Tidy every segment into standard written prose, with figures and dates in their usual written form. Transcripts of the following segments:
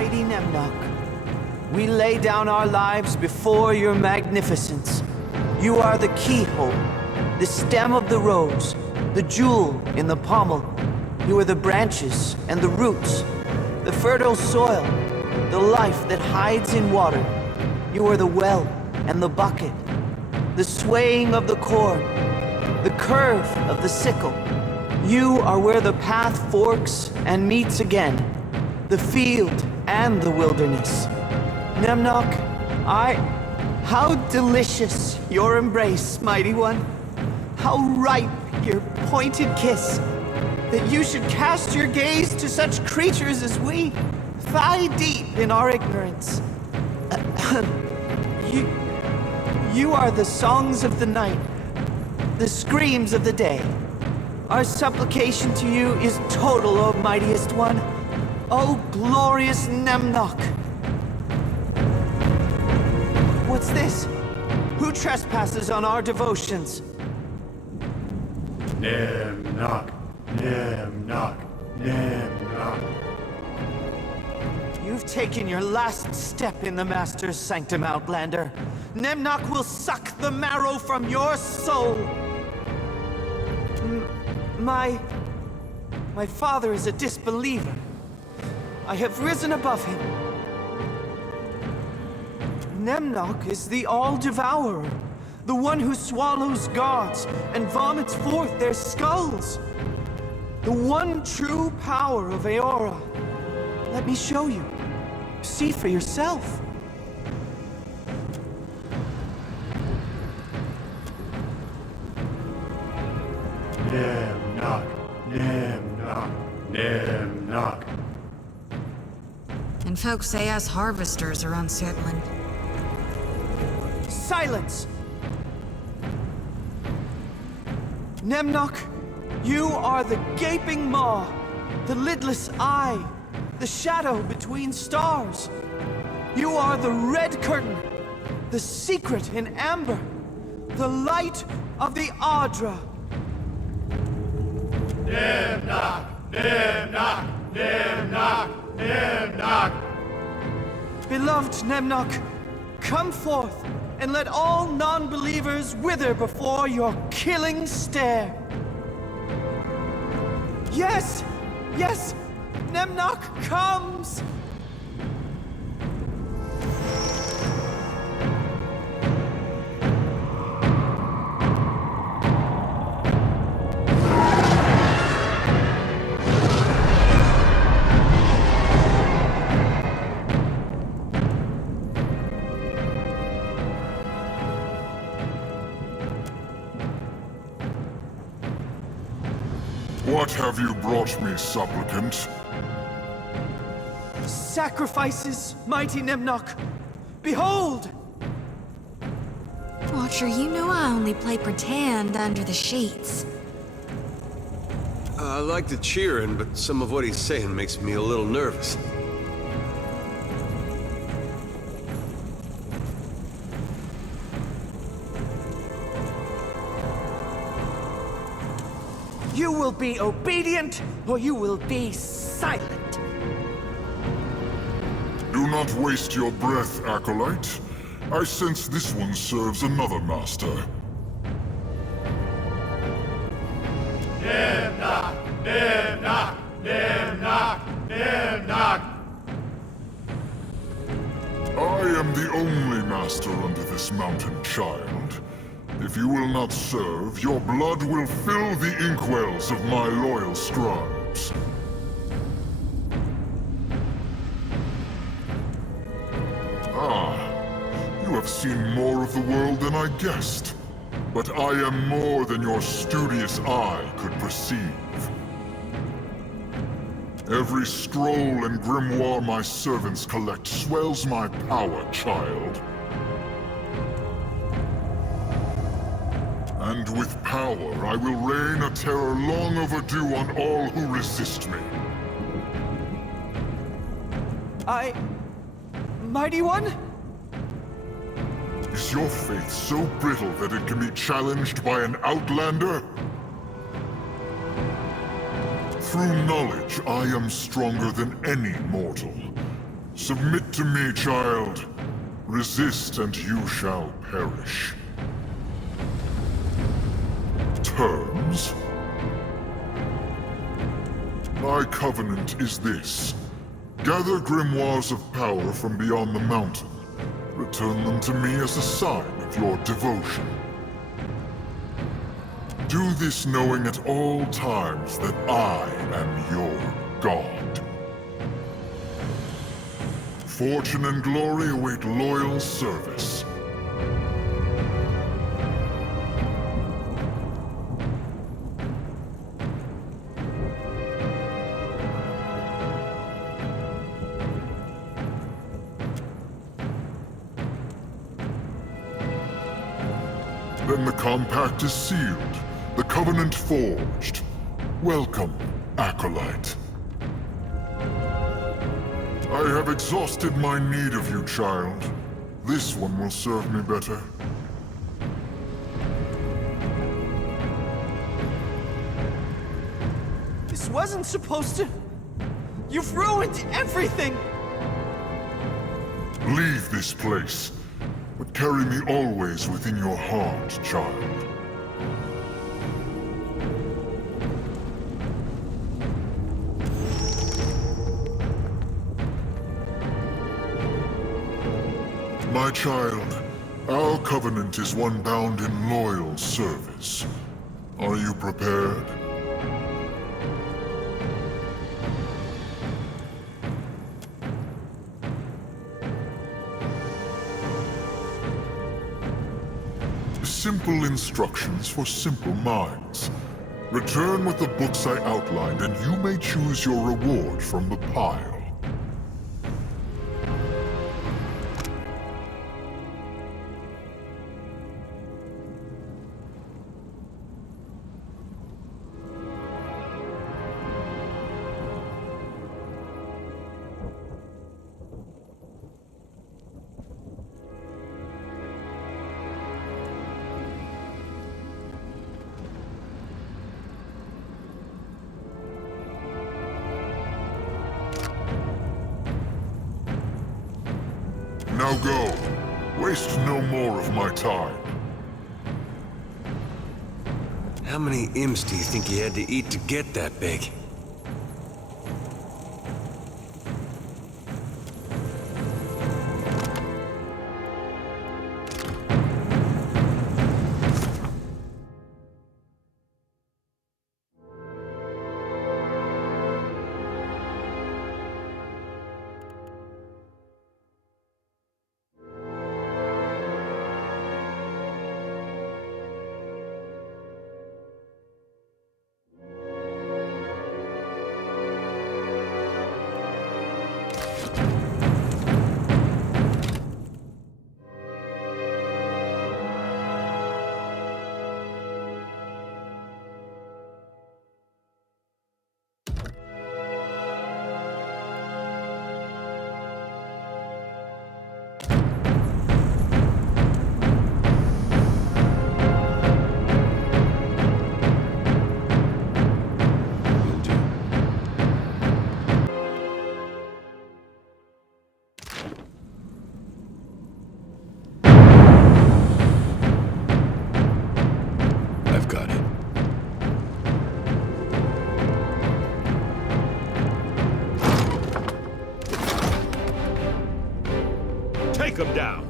Mighty Nemnok, we lay down our lives before your magnificence. You are the keyhole, the stem of the rose, the jewel in the pommel. You are the branches and the roots, the fertile soil, the life that hides in water. You are the well and the bucket, the swaying of the corn, the curve of the sickle. You are where the path forks and meets again, the field and the wilderness. Nemnok, how delicious your embrace, Mighty One. How ripe your pointed kiss, that you should cast your gaze to such creatures as we, thigh deep in our ignorance. You are the songs of the night, the screams of the day. Our supplication to you is total, O Mightiest One. O glorious Nemnok. What's this? Who trespasses on our devotions? Nemnok, Nemnok, Nemnok. You've taken your last step in the Master's sanctum, Outlander. Nemnok will suck the marrow from your soul. My father is a disbeliever. I have risen above him. Nemnok is the All-Devourer, the one who swallows gods and vomits forth their skulls. The one true power of Eora. Let me show you. See for yourself. Nemnok, Nemnok, Nemnok. And folks say us harvesters are unsettling. Silence! Nemnok, you are the gaping maw, the lidless eye, the shadow between stars. You are the red curtain, the secret in amber, the light of the Ardra. Nemnok, Nemnok, Nemnok, Nemnok. Beloved Nemnok, come forth and let all non-believers wither before your killing stare. Yes! Yes! Nemnok comes! What have you brought me, supplicant? Sacrifices, mighty Nemnok! Behold! Watcher, you know I only play pretend under the sheets. I like the cheering, but some of what he's saying makes me a little nervous. You will be obedient, or you will be silent. Do not waste your breath, Acolyte. I sense this one serves another master. Nemnok, Nemnok, Nemnok, Nemnok. I am the only master under this mountain, child. If you will not serve, your blood will fill the inkwells of my loyal scribes. Ah, you have seen more of the world than I guessed. But I am more than your studious eye could perceive. Every scroll and grimoire my servants collect swells my power, child. And with power, I will rain a terror long overdue on all who resist me. Mighty One? Is your faith so brittle that it can be challenged by an outlander? Through knowledge, I am stronger than any mortal. Submit to me, child. Resist and you shall perish. Terms? My covenant is this. Gather grimoires of power from beyond the mountain. Return them to me as a sign of your devotion. Do this knowing at all times that I am your god. Fortune and glory await loyal service. Then the compact is sealed, the covenant forged. Welcome, Acolyte. I have exhausted my need of you, child. This one will serve me better. This wasn't supposed to... You've ruined everything! Leave this place, but carry me always within your heart, child. My child, our covenant is one bound in loyal service. Are you prepared? Simple instructions for simple minds. Return with the books I outlined, and you may choose your reward from the pile. Now go. Waste no more of my time. How many imps do you think he had to eat to get that big? Take him down.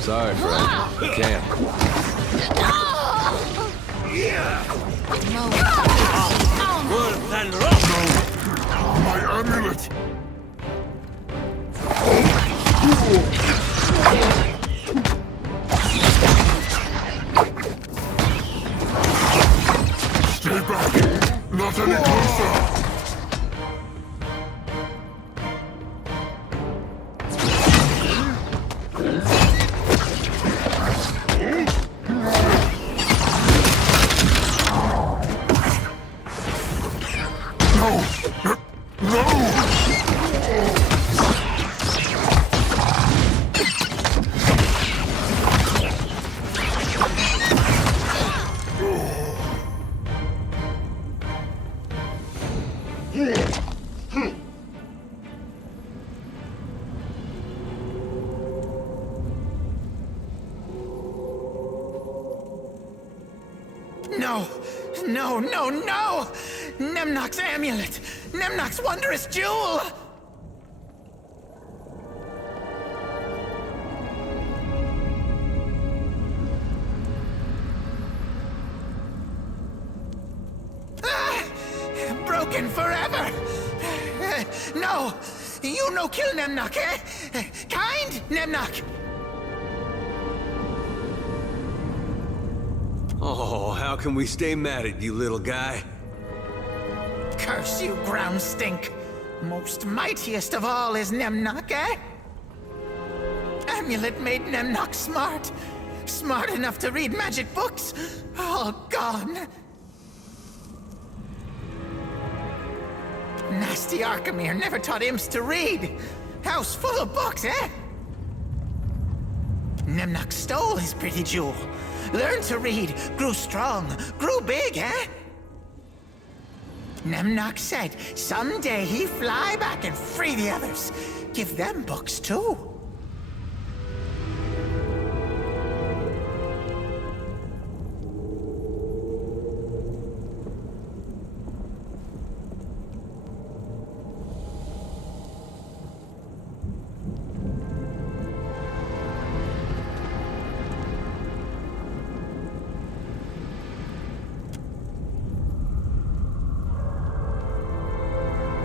Sorry, Fred. I can't. My amulet! Stay back! Not any closer! No! No! No, no, no! Nemnok's amulet! Nemnok's wondrous jewel! Broken forever! No! You no kill Nemnok, eh? Kind Nemnok! Oh, how can we stay mad at you, little guy? Curse you, ground stink! Most mightiest of all is Nemnok, eh? Amulet made Nemnok smart. Smart enough to read magic books. All gone. Nasty Archimere never taught imps to read. House full of books, eh? Nemnok stole his pretty jewel. Learned to read, grew strong, grew big, eh? Nemnok said someday he'd fly back and free the others. Give them books too.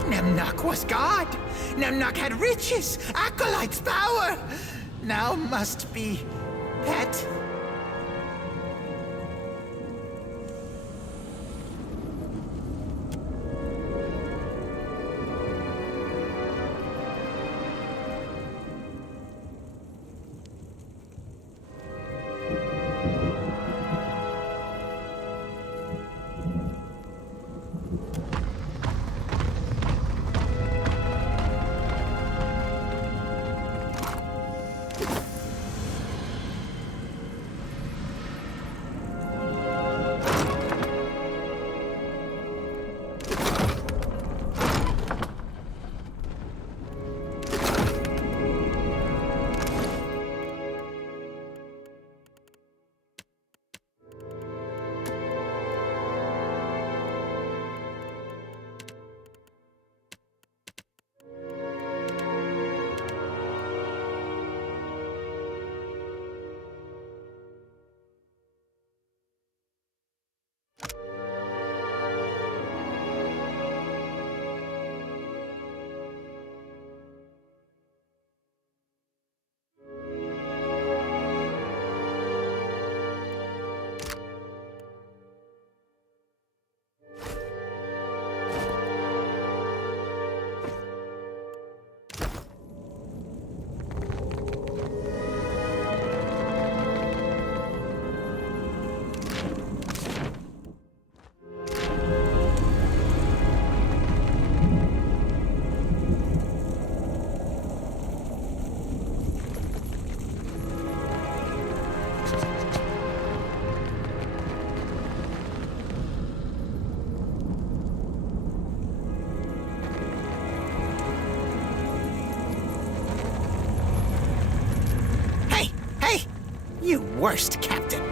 Nemnok was God. Nemnok had riches, acolytes, power. Now must be pet. You worst captain.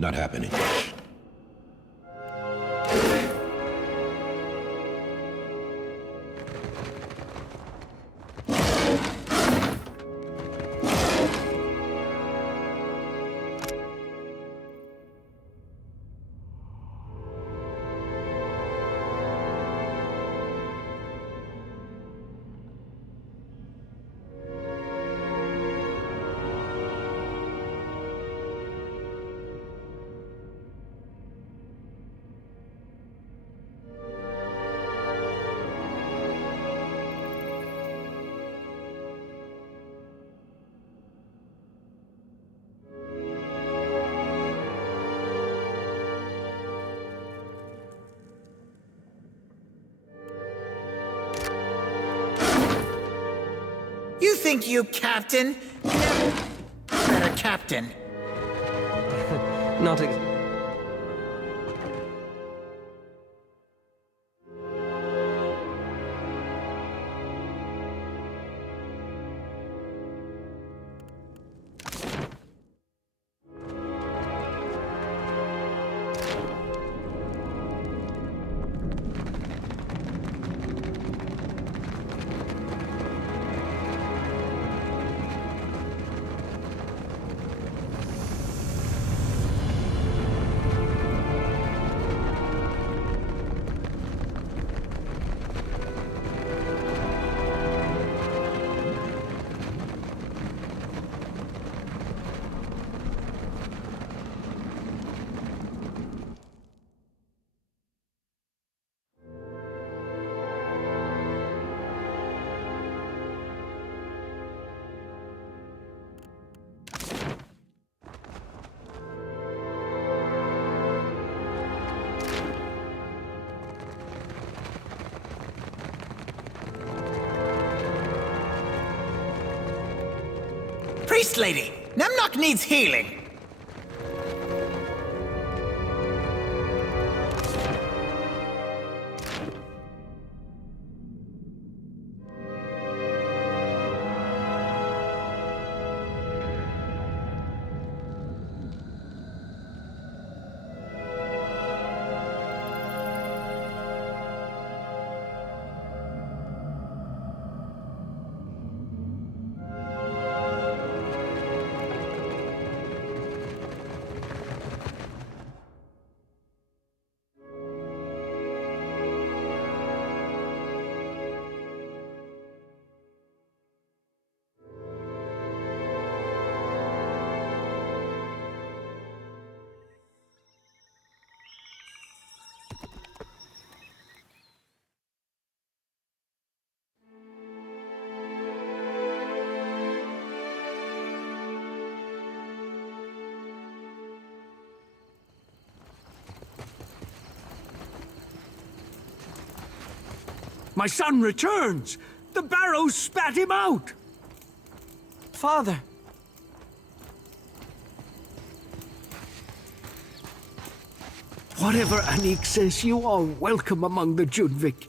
Not happening. You think you captain? Better captain. Not Priest lady, Nemnock needs healing. My son returns! The barrows spat him out! Father! Whatever Anik says, you are welcome among the Junvik.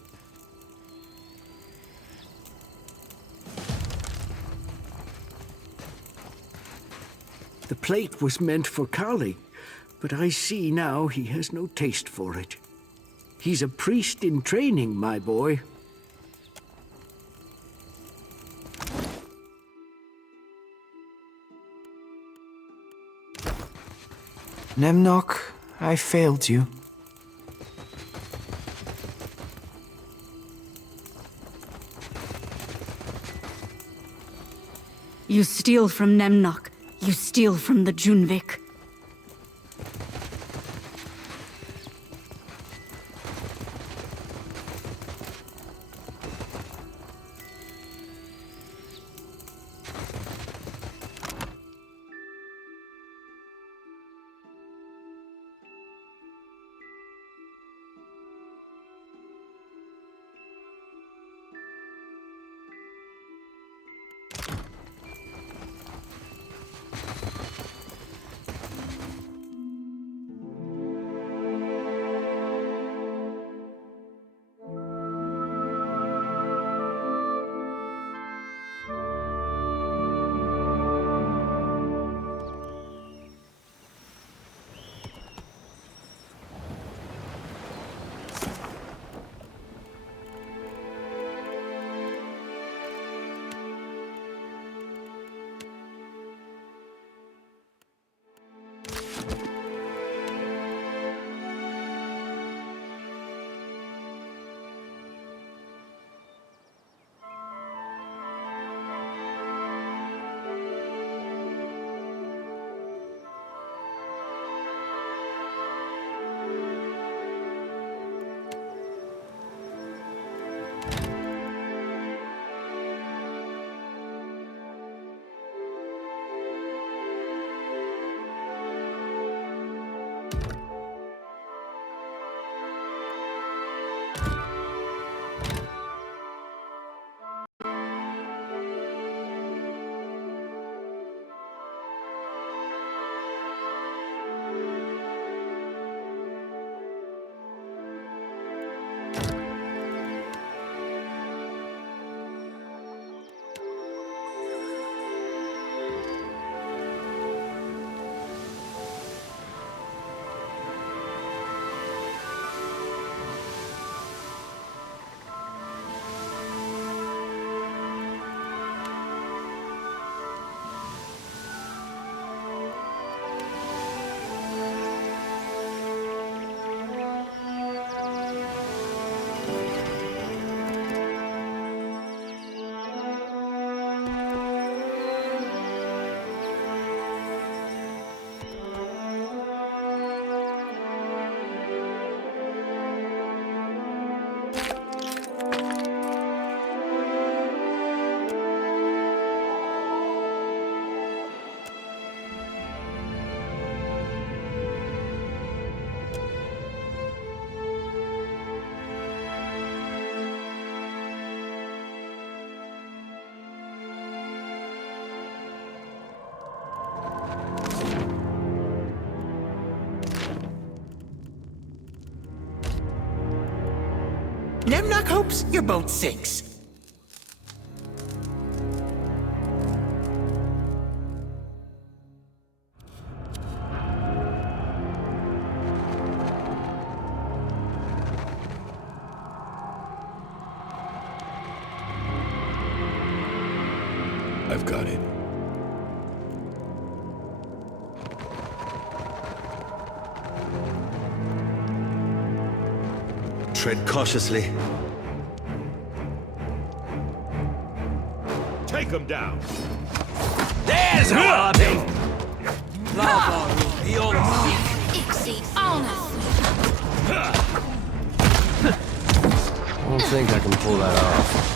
The plate was meant for Kali, but I see now he has no taste for it. He's a priest in training, my boy. Nemnock, I failed you. You steal from Nemnock. You steal from the Junvik. Nemnock hopes your boat sinks. I've got it. Tread cautiously. Take him down. There's a Bravo, Ixie honest. I don't think I can pull that off.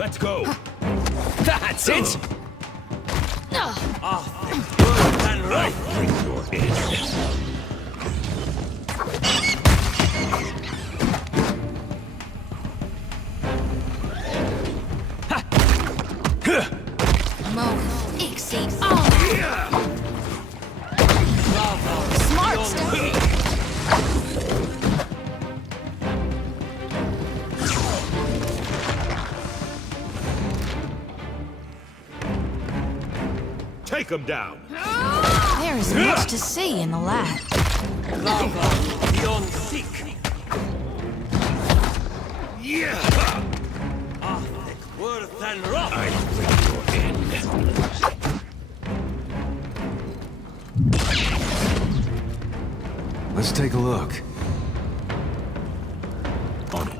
Let's go. That's it! Good and right. Bring your end. Mo, exceed all. Smart stuff. Take him down. There is much to see in the lab. Lava beyond seek. Worth and rock. I bring your end. Let's take a look. On it.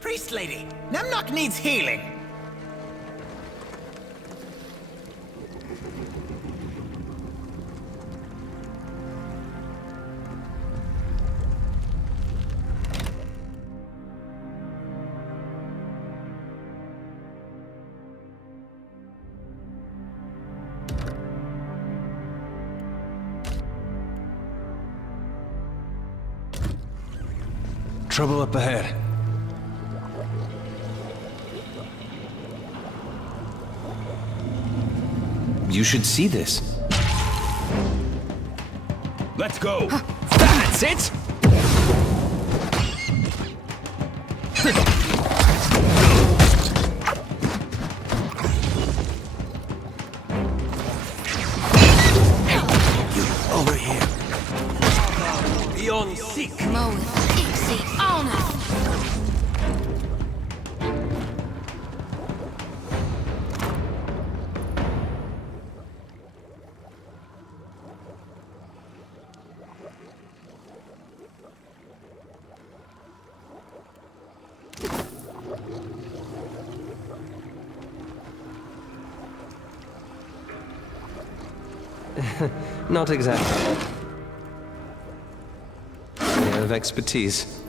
Priest lady, Nemnock needs healing. Trouble up ahead. You should see this. Let's go. That's it! Over here. Beyond seek. Mo, exceed all. Not exactly. I have expertise.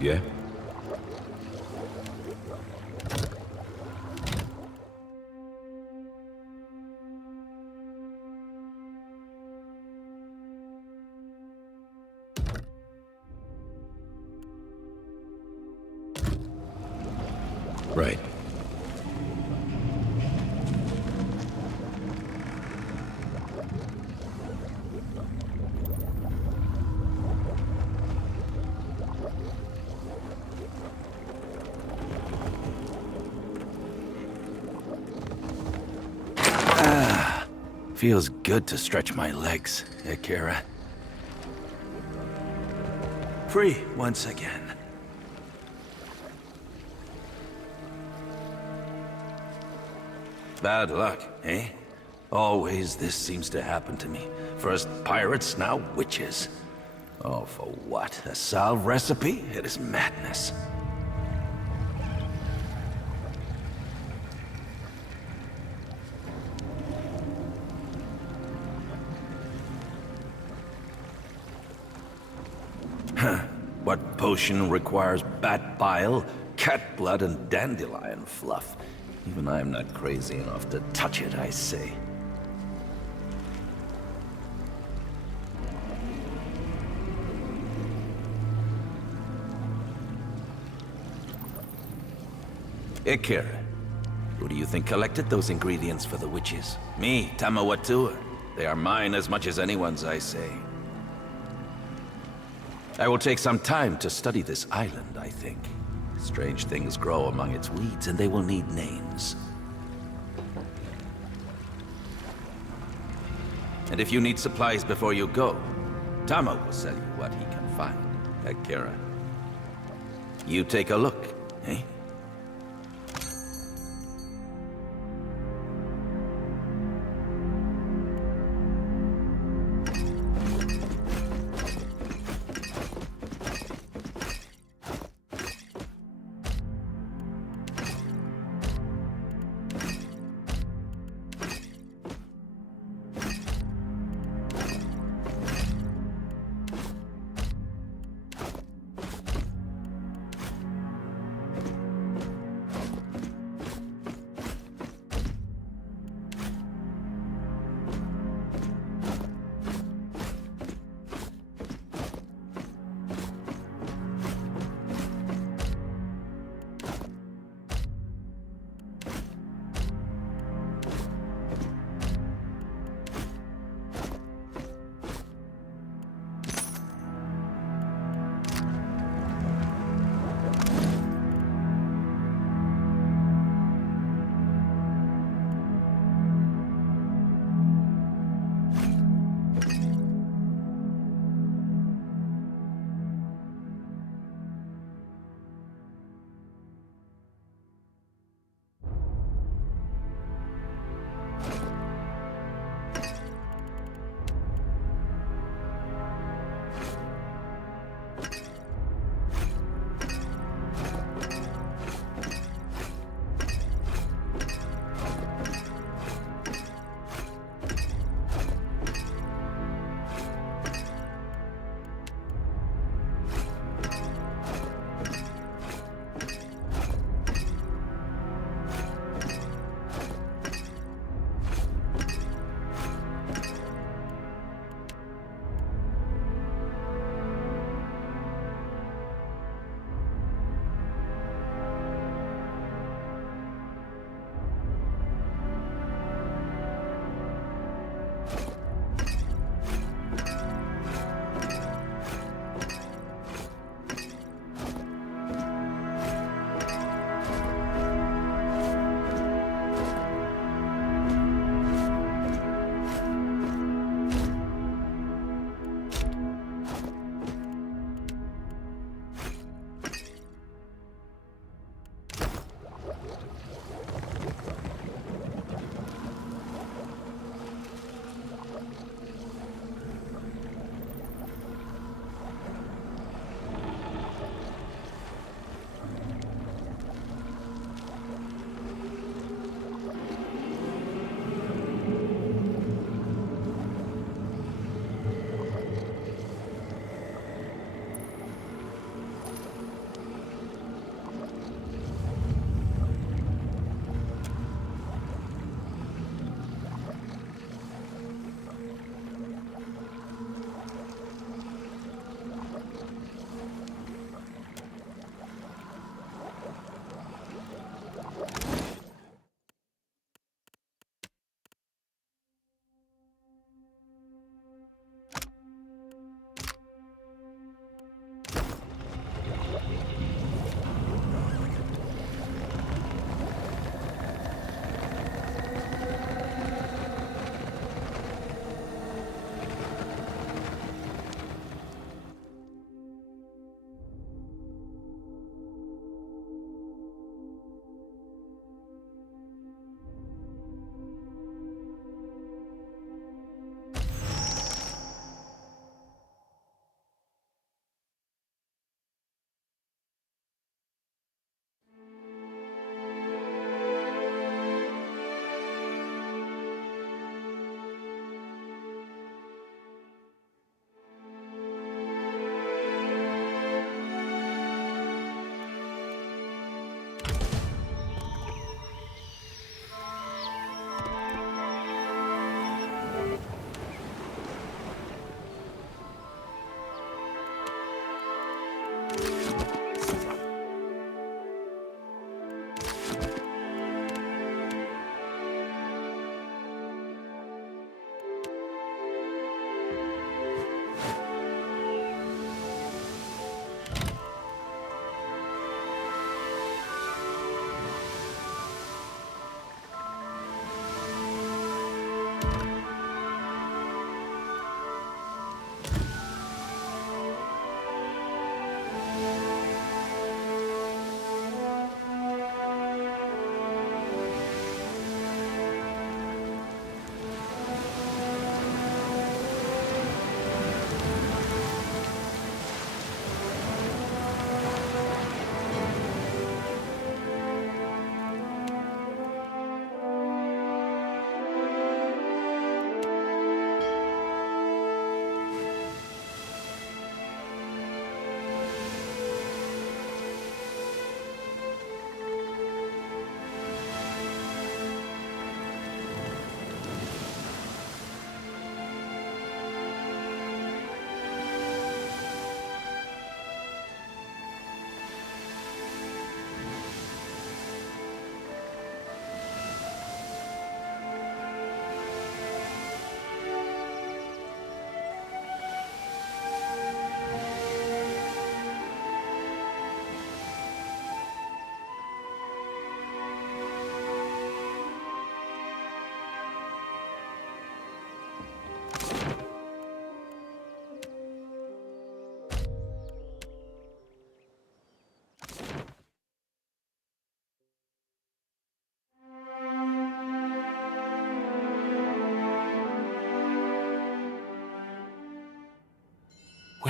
Yeah? Right. Feels good to stretch my legs, Akira. Free once again. Bad luck, eh? Always this seems to happen to me. First pirates, now witches. Oh, for what? A salve recipe? It is madness. What potion requires bat bile, cat blood, and dandelion fluff? Even I'm not crazy enough to touch it, I say. Akira, who do you think collected those ingredients for the witches? Me, Tamawatu. They are mine as much as anyone's, I say. I will take some time to study this island, I think. Strange things grow among its weeds, and they will need names. And if you need supplies before you go, Tama will sell you what he can find, Akira. You take a look, eh?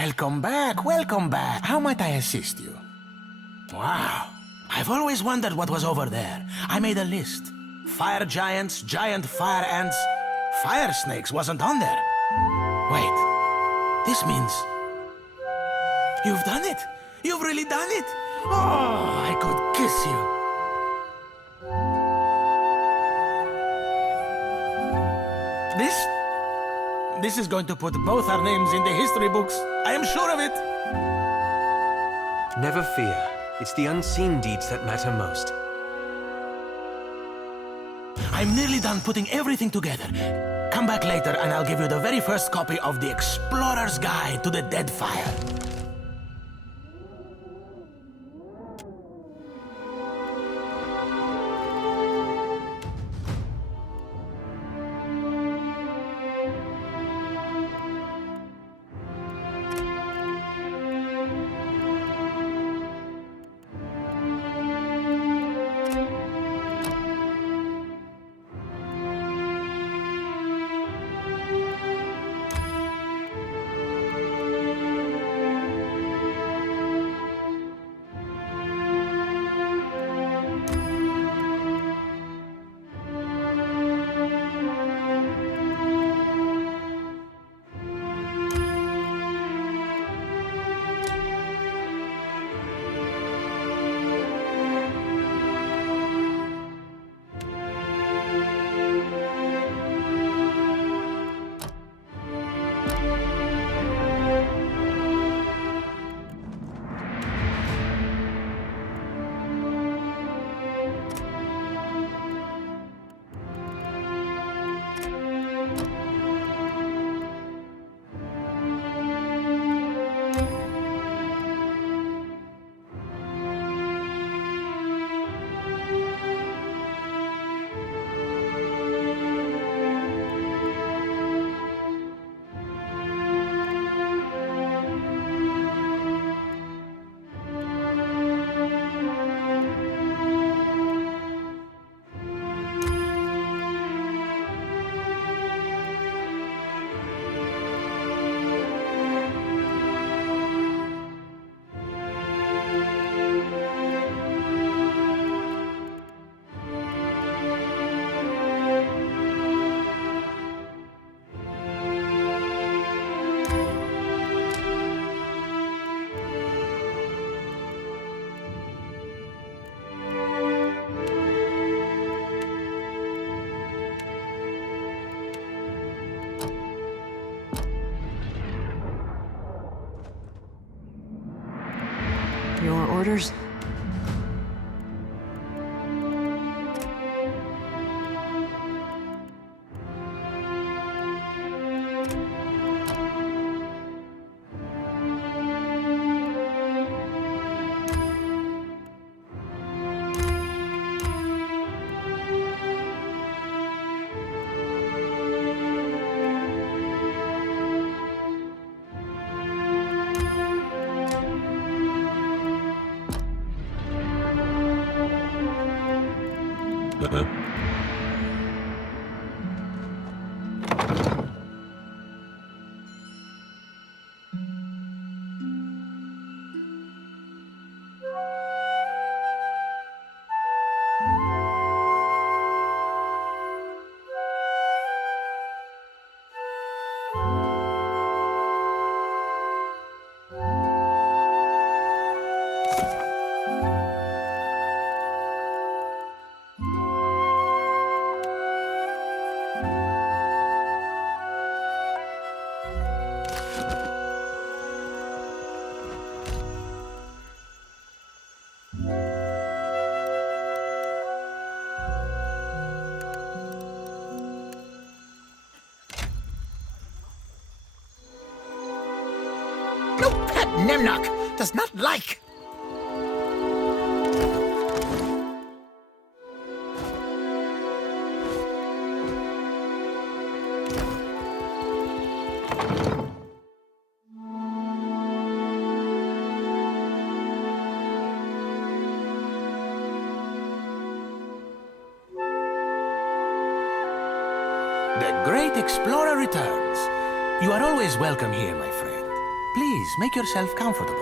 Welcome back, welcome back. How might I assist you? Wow. I've always wondered what was over there. I made a list. Fire giants, giant fire ants. Fire snakes wasn't on there. Wait. This means... You've done it! You've really done it! Oh, I could kiss you. This is going to put both our names in the history books. I am sure of it. Never fear. It's the unseen deeds that matter most. I'm nearly done putting everything together. Come back later and I'll give you the very first copy of the Explorer's Guide to the Deadfire. Your orders? No pet Nemnock does not like. The great explorer returns. You are always welcome here, my friend. Please, make yourself comfortable.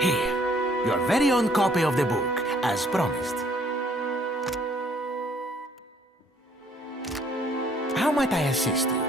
Here, your very own copy of the book, as promised. How might I assist you?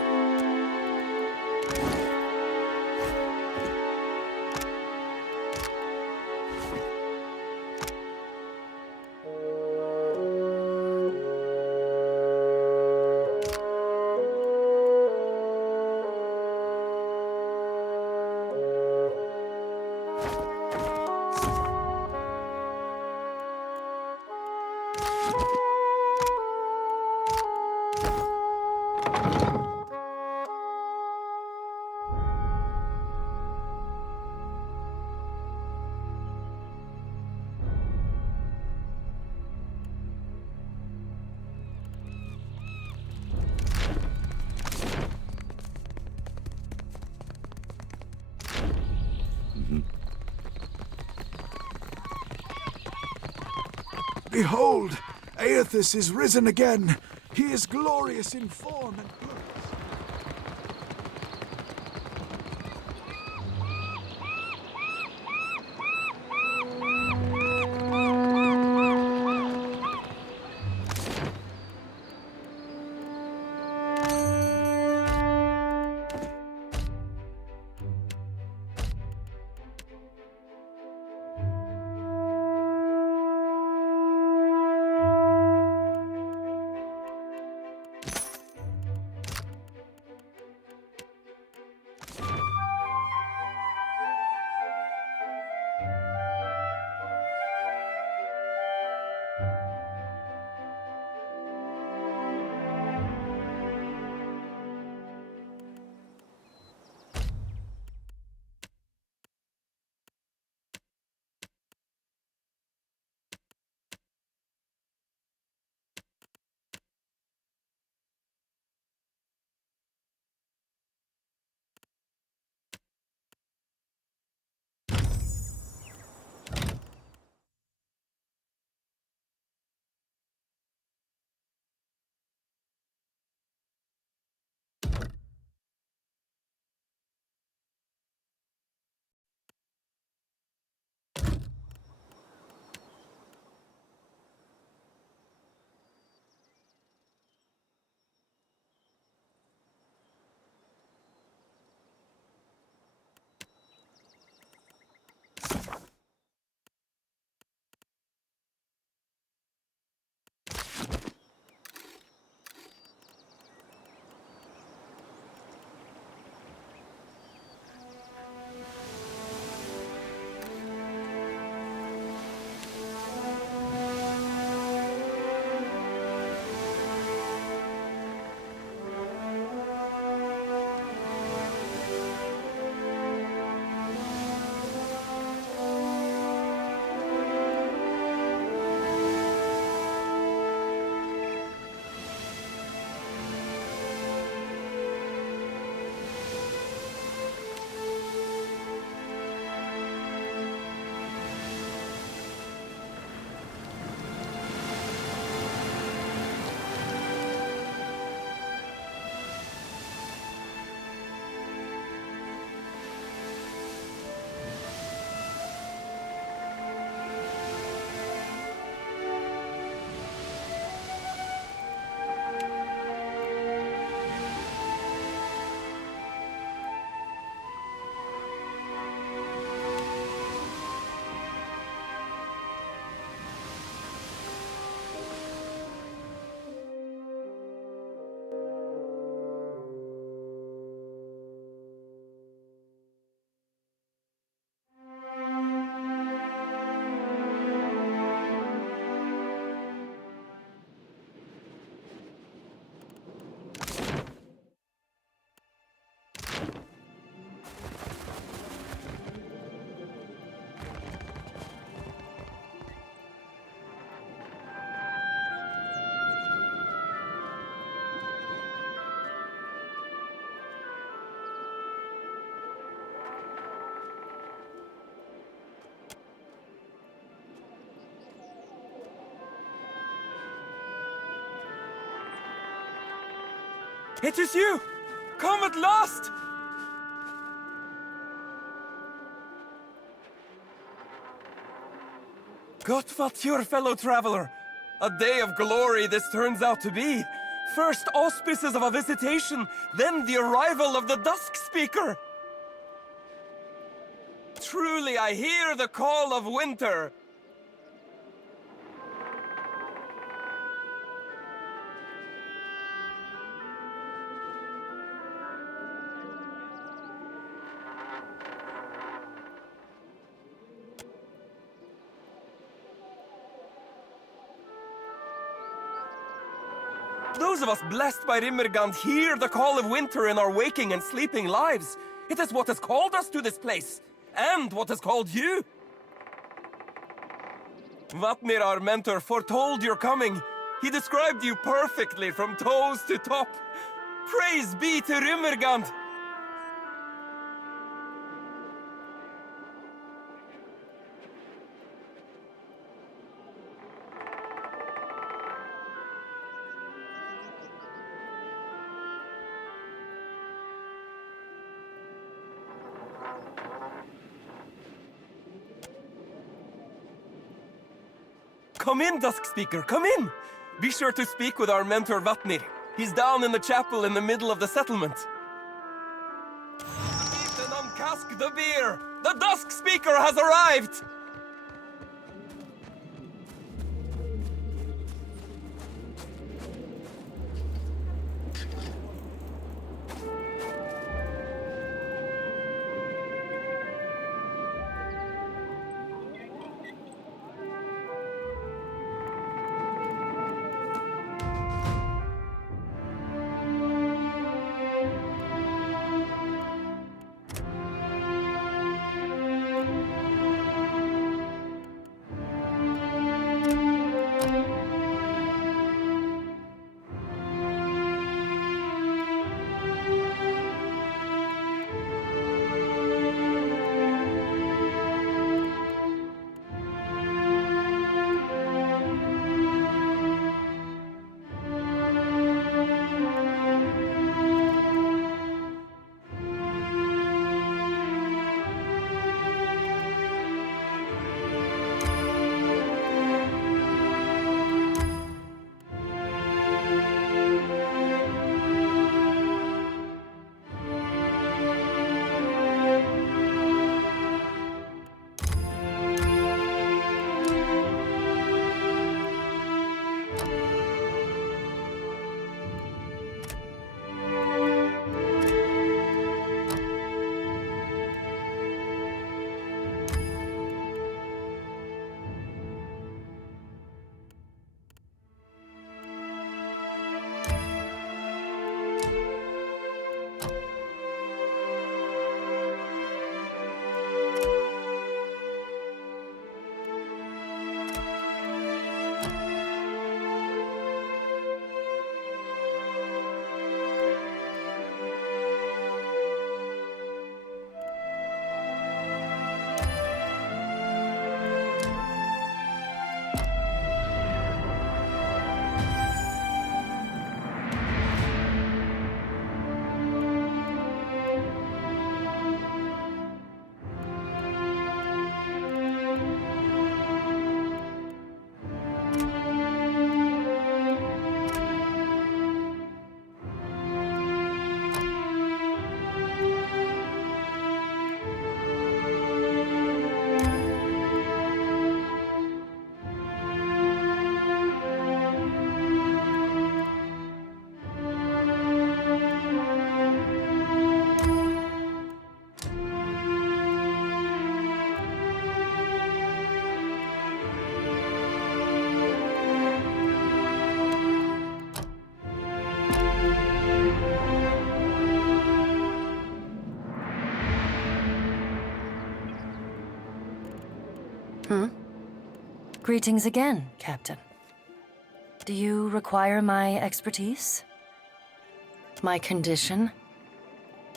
Behold! Aethys is risen again! He is glorious in form and purpose. It is you! Come at last! Gott your fellow traveler. A day of glory this turns out to be. First auspices of a visitation, then the arrival of the Dusk Speaker. Truly, I hear the call of winter. Those of us blessed by Rimmergand hear the call of winter in our waking and sleeping lives. It is what has called us to this place, and what has called you. Vatnir, our mentor, foretold your coming. He described you perfectly from toes to top. Praise be to Rimmergand! Come in, Dusk Speaker, come in! Be sure to speak with our mentor Vatnir. He's down in the chapel in the middle of the settlement. Eat and uncask the beer! The Dusk Speaker has arrived! Greetings again, Captain. Do you require my expertise? My condition?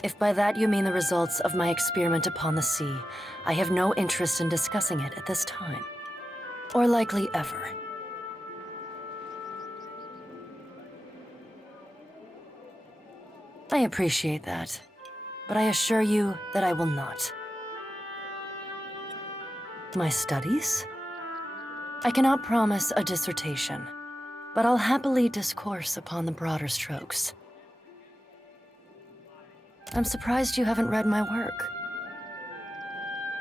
If by that you mean the results of my experiment upon the sea, I have no interest in discussing it at this time. Or likely ever. I appreciate that, but I assure you that I will not. My studies? I cannot promise a dissertation, but I'll happily discourse upon the broader strokes. I'm surprised you haven't read my work.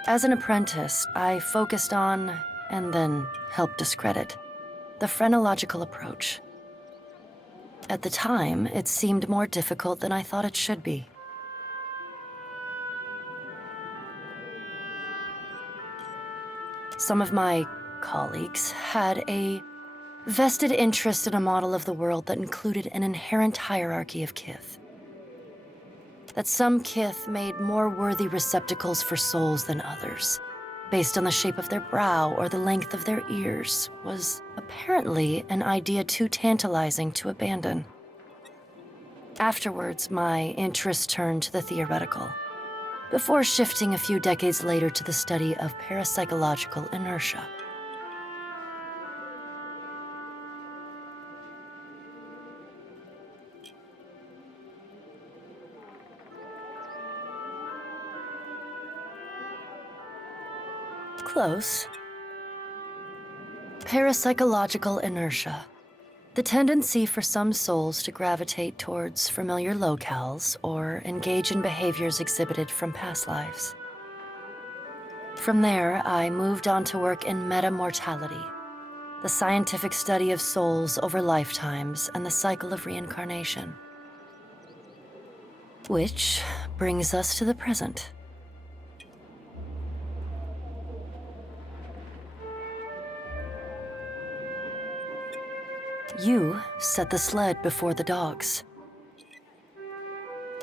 As an apprentice, I focused on, and then helped discredit, the phrenological approach. At the time, it seemed more difficult than I thought it should be. Some of my colleagues had a vested interest in a model of the world that included an inherent hierarchy of kith. That some kith made more worthy receptacles for souls than others, based on the shape of their brow or the length of their ears, was apparently an idea too tantalizing to abandon. Afterwards, my interest turned to the theoretical, before shifting a few decades later to the study of parapsychological inertia. Close. Parapsychological inertia. The tendency for some souls to gravitate towards familiar locales or engage in behaviors exhibited from past lives. From there, I moved on to work in metamortality, the scientific study of souls over lifetimes and the cycle of reincarnation. Which brings us to the present. You set the sled before the dogs.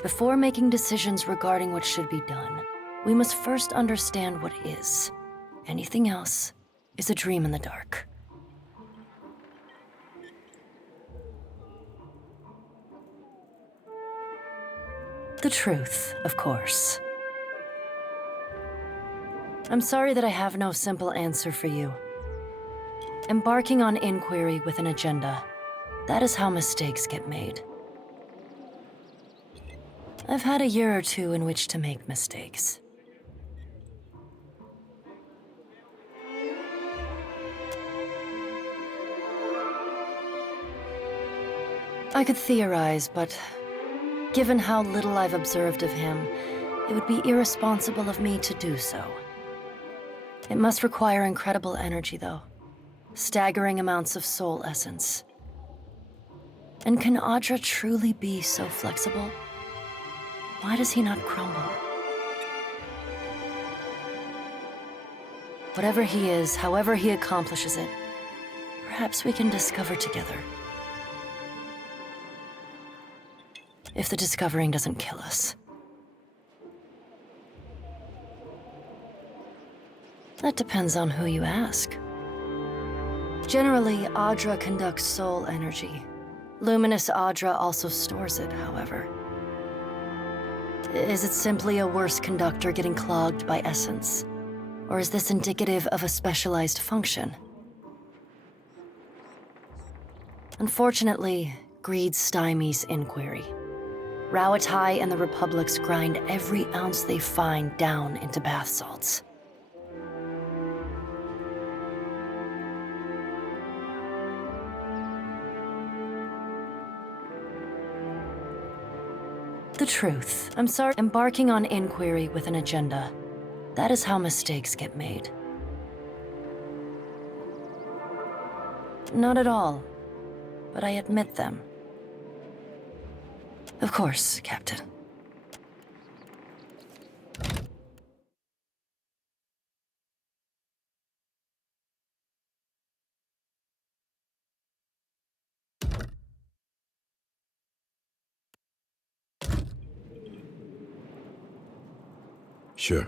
Before making decisions regarding what should be done, we must first understand what is. Anything else is a dream in the dark. The truth, of course. I'm sorry that I have no simple answer for you. Embarking on inquiry with an agenda, that is how mistakes get made. I've had a year or two in which to make mistakes. I could theorize, but given how little I've observed of him, it would be irresponsible of me to do so. It must require incredible energy, though. Staggering amounts of soul essence. And can Audra truly be so flexible? Why does he not crumble? Whatever he is, however he accomplishes it, perhaps we can discover together. If the discovering doesn't kill us. That depends on who you ask. Generally, Audra conducts soul energy. Luminous Audra also stores it, however. Is it simply a worse conductor getting clogged by essence? Or is this indicative of a specialized function? Unfortunately, greed stymies inquiry. Rawatai and the Republics grind every ounce they find down into bath salts. The truth. I'm sorry. Embarking on inquiry with an agenda. That is how mistakes get made. Not at all, but I admit them. Of course, Captain. Sure.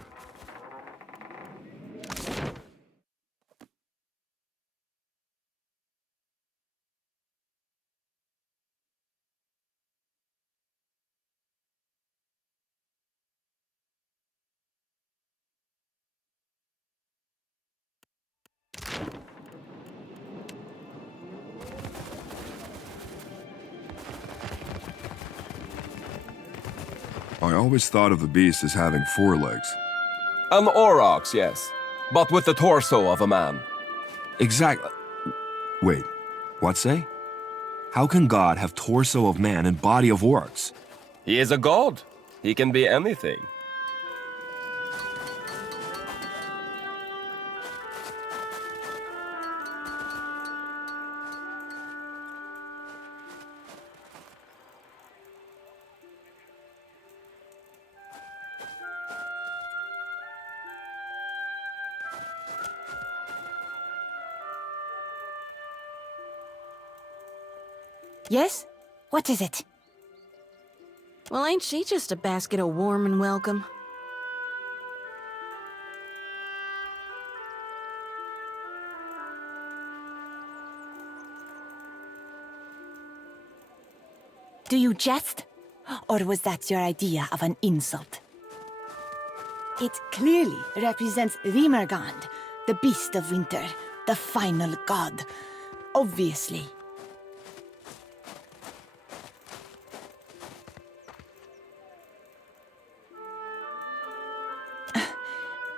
I always thought of the beast as having 4 legs. An aurochs, yes, but with the torso of a man. Exactly. Wait, what say? How can God have torso of man and body of orcs? He is a god. He can be anything. Yes? What is it? Well, ain't she just a basket of warm and welcome? Do you jest? Or was that your idea of an insult? It clearly represents Rimergand, the beast of winter, the final god. Obviously.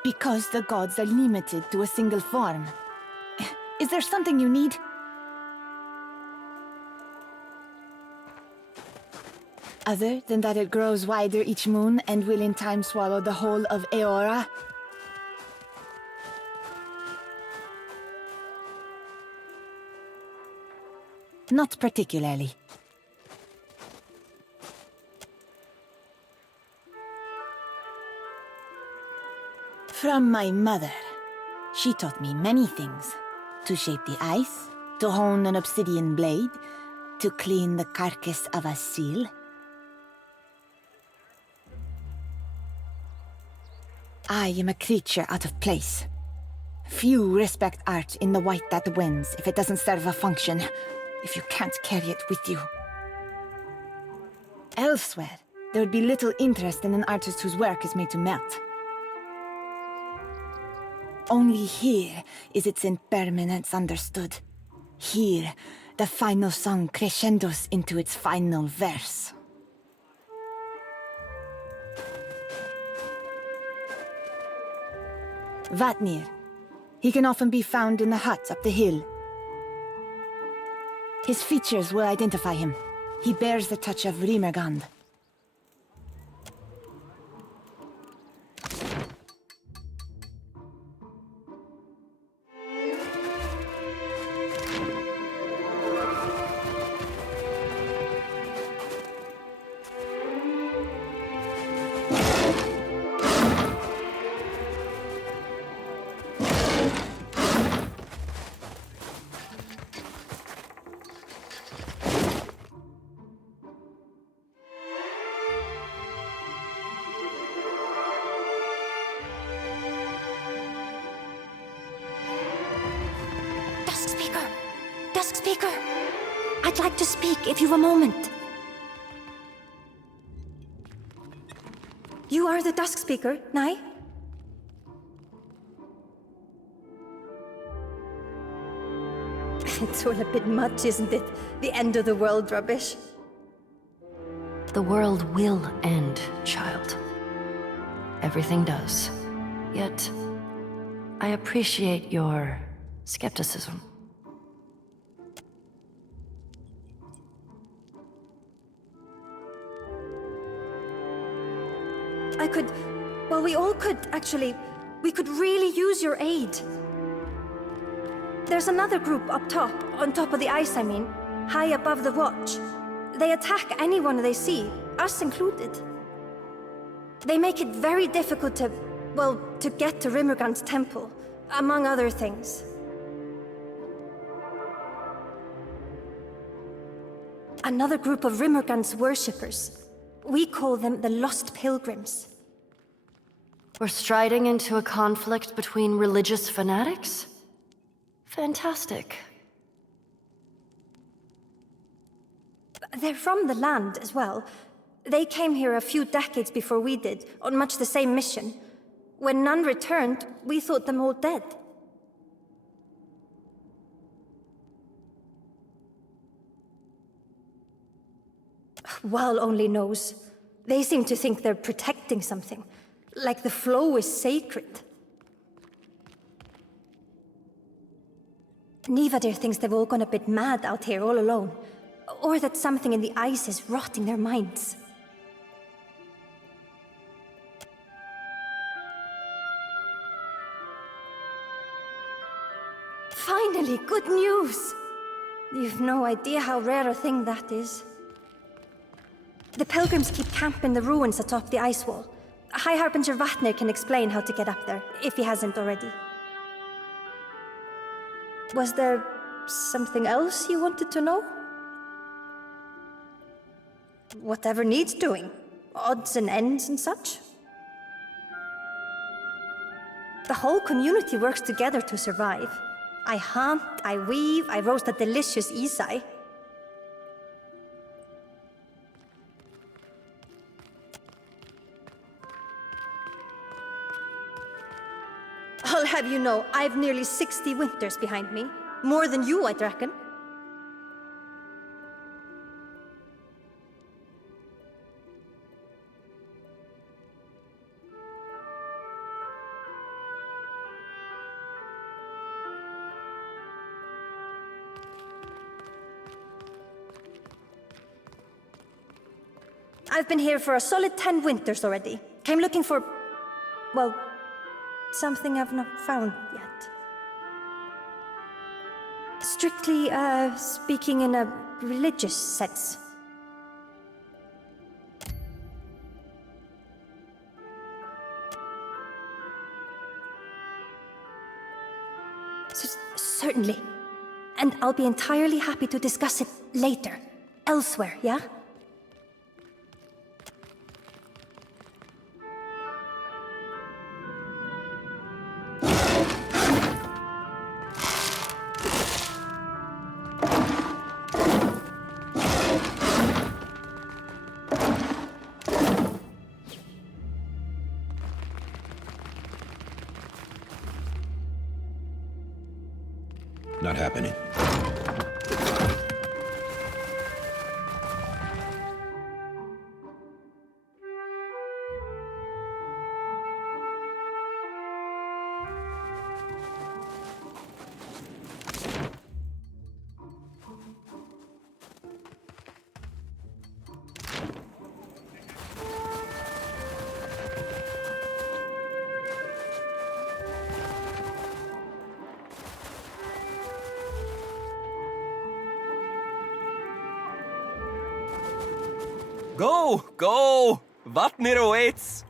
Because the gods are limited to a single form. Is there something you need? Other than that it grows wider each moon and will in time swallow the whole of Eora? Not particularly. From my mother. She taught me many things. To shape the ice, to hone an obsidian blade, to clean the carcass of a seal. I am a creature out of place. Few respect art in the white that wins if it doesn't serve a function, if you can't carry it with you. Elsewhere, there would be little interest in an artist whose work is made to melt. Only here is its impermanence understood. Here, the final song crescendos into its final verse. Vatnir. He can often be found in the hut up the hill. His features will identify him. He bears the touch of Rimergand. I'd like to speak, if you've a moment. You are the Dusk Speaker, Nai? It's all a bit much, isn't it? The end of the world rubbish. The world will end, child. Everything does. Yet, I appreciate your skepticism. Well, we all could, actually. We could really use your aid. There's another group up top, on top of the ice, I mean, high above the watch. They attack anyone they see, us included. They make it very difficult to get to Rimergand's temple, among other things. Another group of Rimergand's worshippers. We call them the Lost Pilgrims. We're striding into a conflict between religious fanatics? Fantastic. They're from the land as well. They came here a few decades before we did, on much the same mission. When none returned, we thought them all dead. Wal only knows. They seem to think they're protecting something. Like the flow is sacred. Nivadir thinks they've all gone a bit mad out here all alone. Or that something in the ice is rotting their minds. Finally, good news! You've no idea how rare a thing that is. The pilgrims keep camp in the ruins atop the ice wall. High Harbinger Vatnir can explain how to get up there, if he hasn't already. Was there something else you wanted to know? Whatever needs doing. Odds and ends and such. The whole community works together to survive. I hunt, I weave, I roast a delicious isai. I'll have you know, I've nearly 60 winters behind me. More than you, I'd reckon. I've been here for a solid 10 winters already. Came looking for... well, something I've not found yet. Strictly, speaking in a religious sense. Certainly. And I'll be entirely happy to discuss it later. Elsewhere, yeah? Not happening. Go! Go! Vatnir awaits!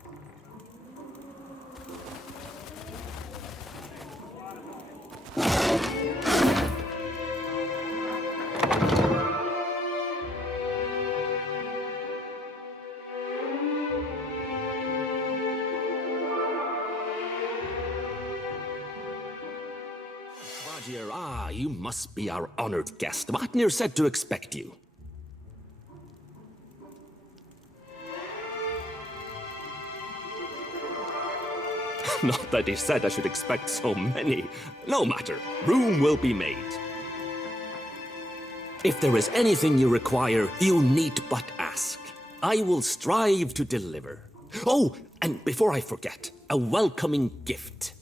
Vajir, you must be our honored guest. Vatnir said to expect you. Not that he said I should expect so many. No matter, room will be made. If there is anything you require, you need but ask. I will strive to deliver. Oh, and before I forget, a welcoming gift.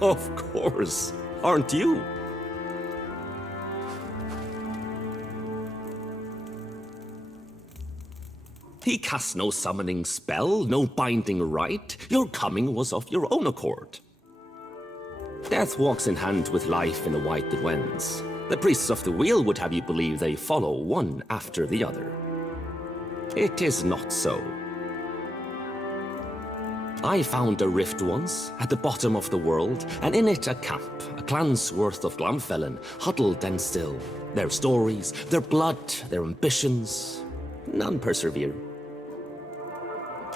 Of course, aren't you? He cast no summoning spell, no binding rite. Your coming was of your own accord. Death walks in hand with life in a white that wends. The priests of the wheel would have you believe they follow one after the other. It is not so. I found a rift once, at the bottom of the world, and in it a camp, a clan's worth of Glamfellan, huddled and still. Their stories, their blood, their ambitions, none persevere.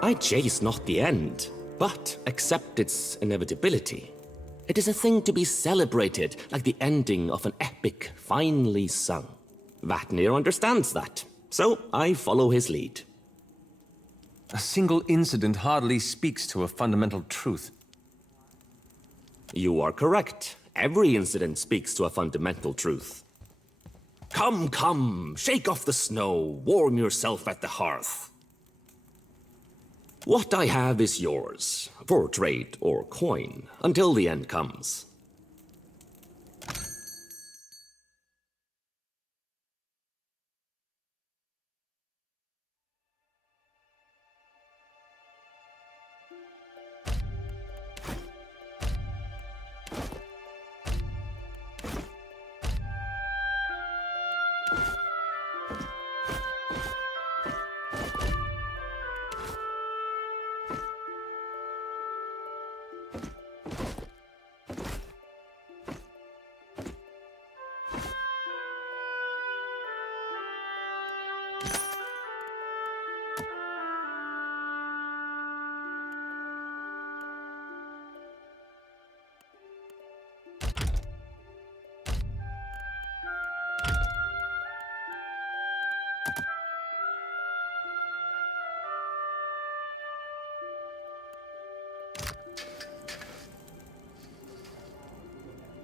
I chase not the end, but accept its inevitability. It is a thing to be celebrated, like the ending of an epic finely sung. Vatnir understands that, so I follow his lead. A single incident hardly speaks to a fundamental truth. You are correct. Every incident speaks to a fundamental truth. Come, come, shake off the snow, warm yourself at the hearth. What I have is yours, for trade or coin, until the end comes.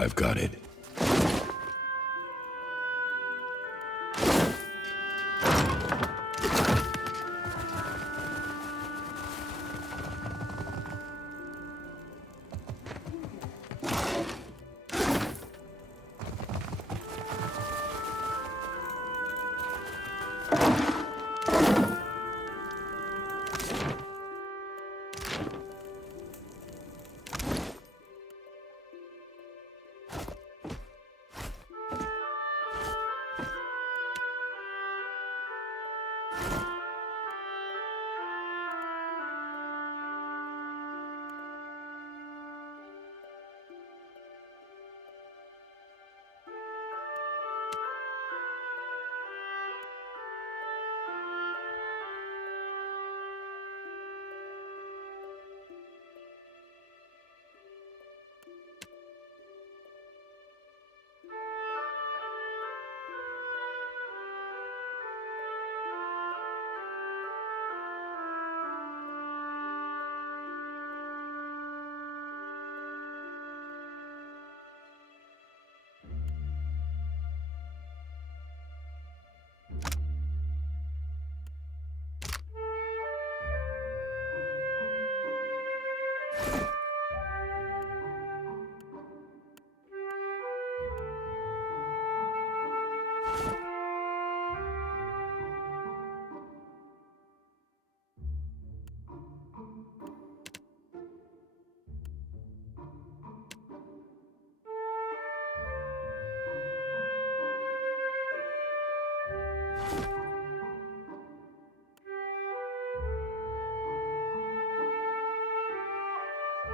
I've got it.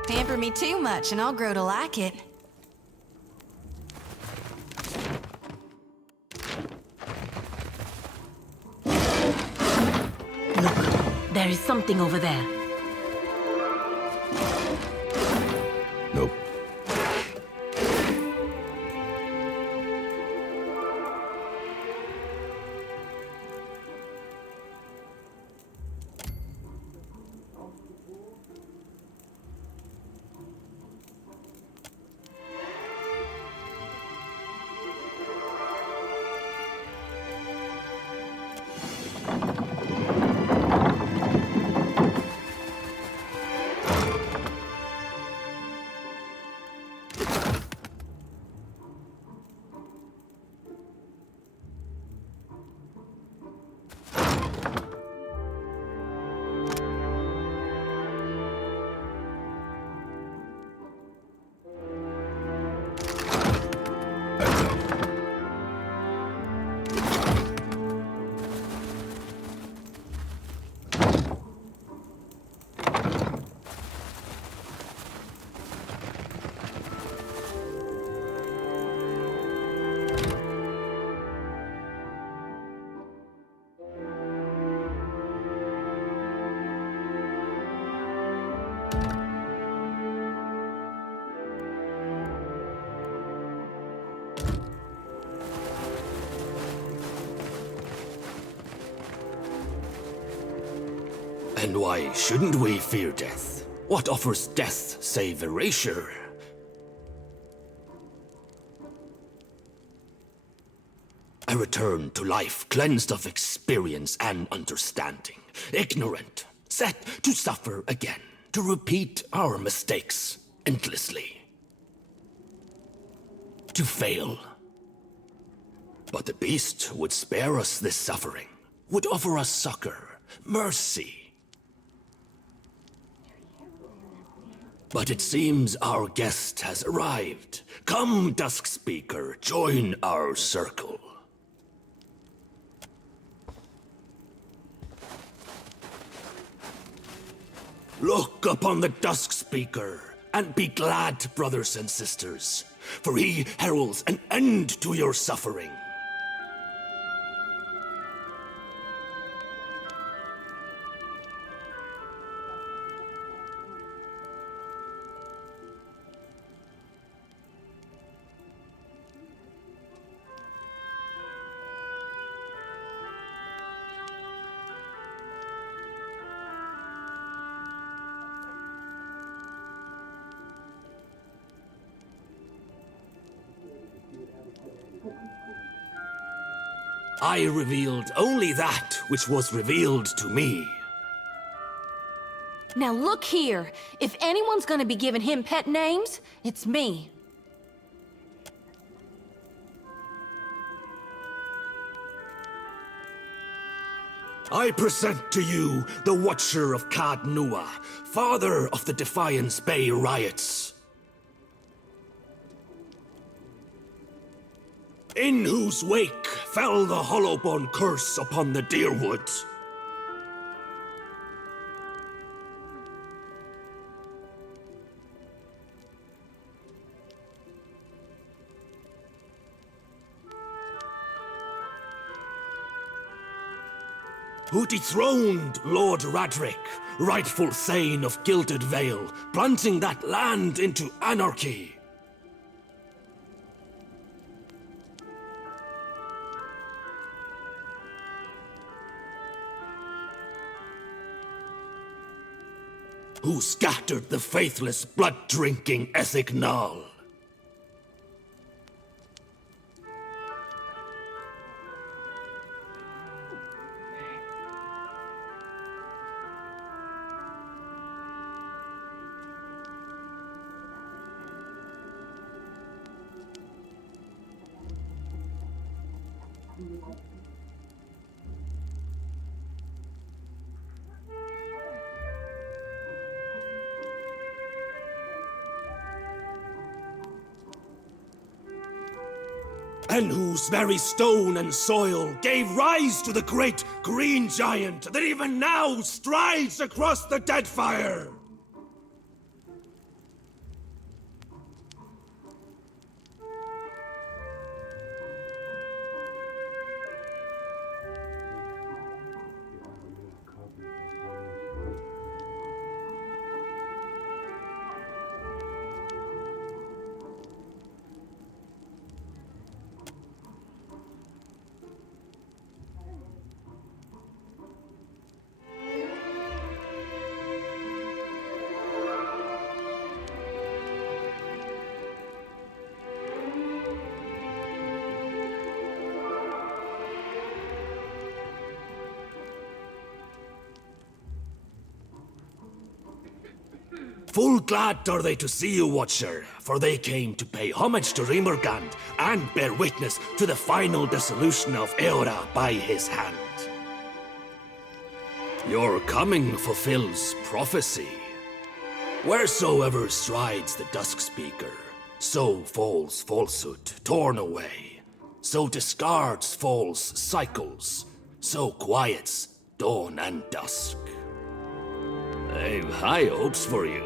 Pamper me too much and I'll grow to like it. Look, there is something over there. Nope. And why shouldn't we fear death? What offers death save erasure? A return to life cleansed of experience and understanding. Ignorant, set to suffer again, to repeat our mistakes endlessly, to fail. But the beast would spare us this suffering, would offer us succor, mercy. But it seems our guest has arrived. Come, Dusk Speaker, join our circle. Look upon the Dusk Speaker, and be glad, brothers and sisters, for he heralds an end to your suffering. I revealed only that which was revealed to me. Now look here. If anyone's gonna be giving him pet names, it's me. I present to you the Watcher of Cad Nua, father of the Defiance Bay riots. In whose wake fell the Hollowbone curse upon the Deerwood. Who dethroned Lord Radric, rightful Thane of Gilded Vale, plunging that land into anarchy. Who scattered the faithless, blood-drinking Ethignal. And whose very stone and soil gave rise to the great green giant that even now strides across the Deadfire! Full glad are they to see you, Watcher, for they came to pay homage to Rimergand and bear witness to the final dissolution of Eora by his hand. Your coming fulfills prophecy. Wheresoever strides the Dusk Speaker, so falls falsehood, torn away. So discards false cycles, so quiets dawn and dusk. I've high hopes for you.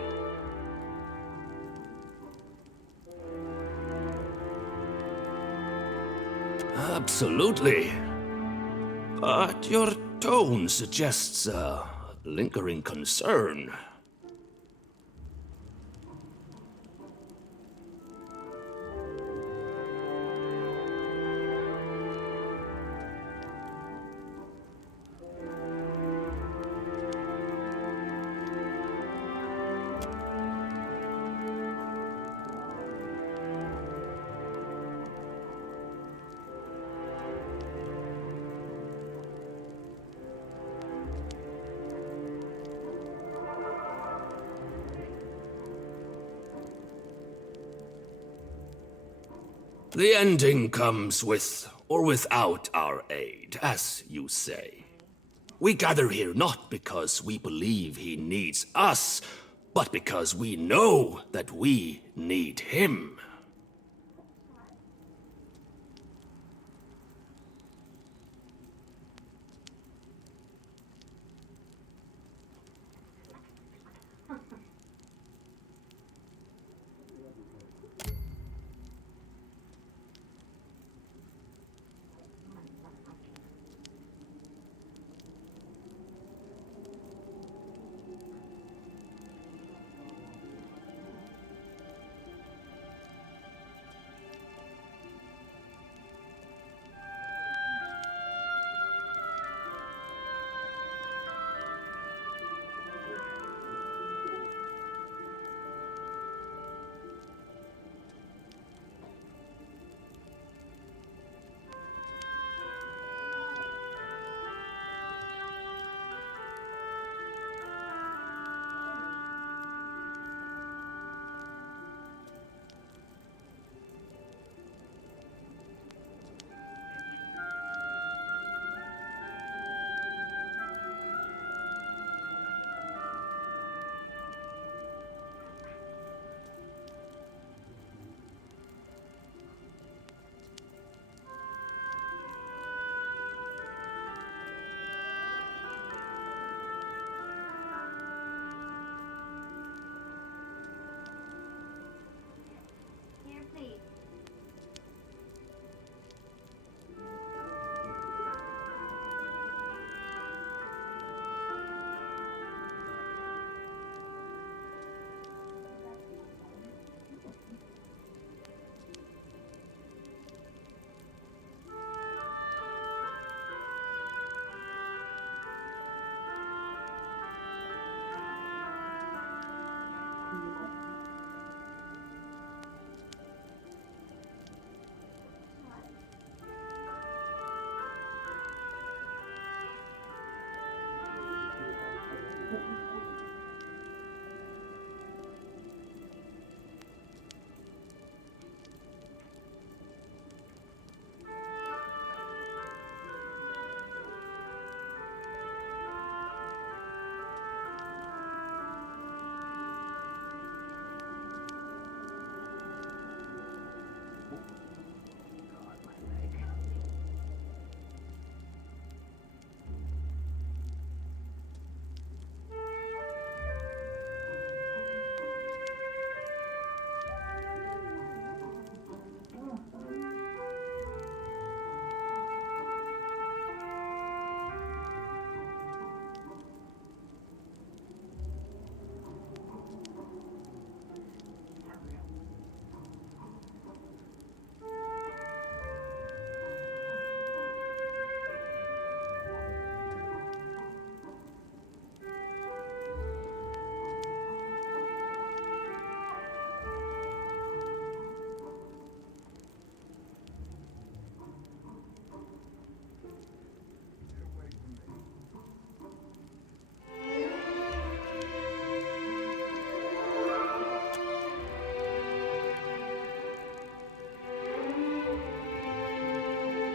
Absolutely. But your tone suggests a lingering concern. The ending comes with or without our aid, as you say. We gather here not because we believe he needs us, but because we know that we need him.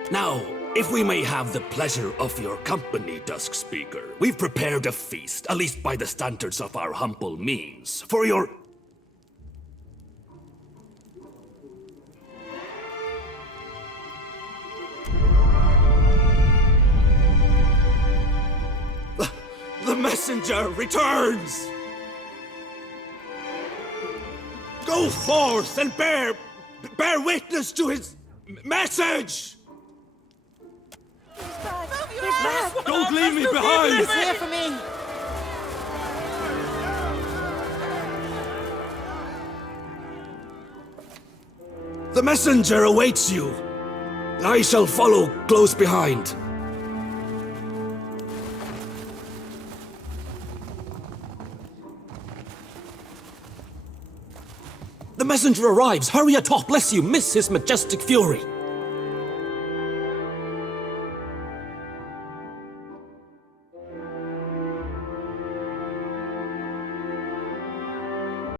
Now, if we may have the pleasure of your company, Dusk Speaker, we've prepared a feast, at least by the standards of our humble means, for your... The messenger returns! Go forth and bear witness to his message! Don't leave me behind! He's here for me! The messenger awaits you. I shall follow close behind. The messenger arrives! Hurry atop, lest you miss his majestic fury!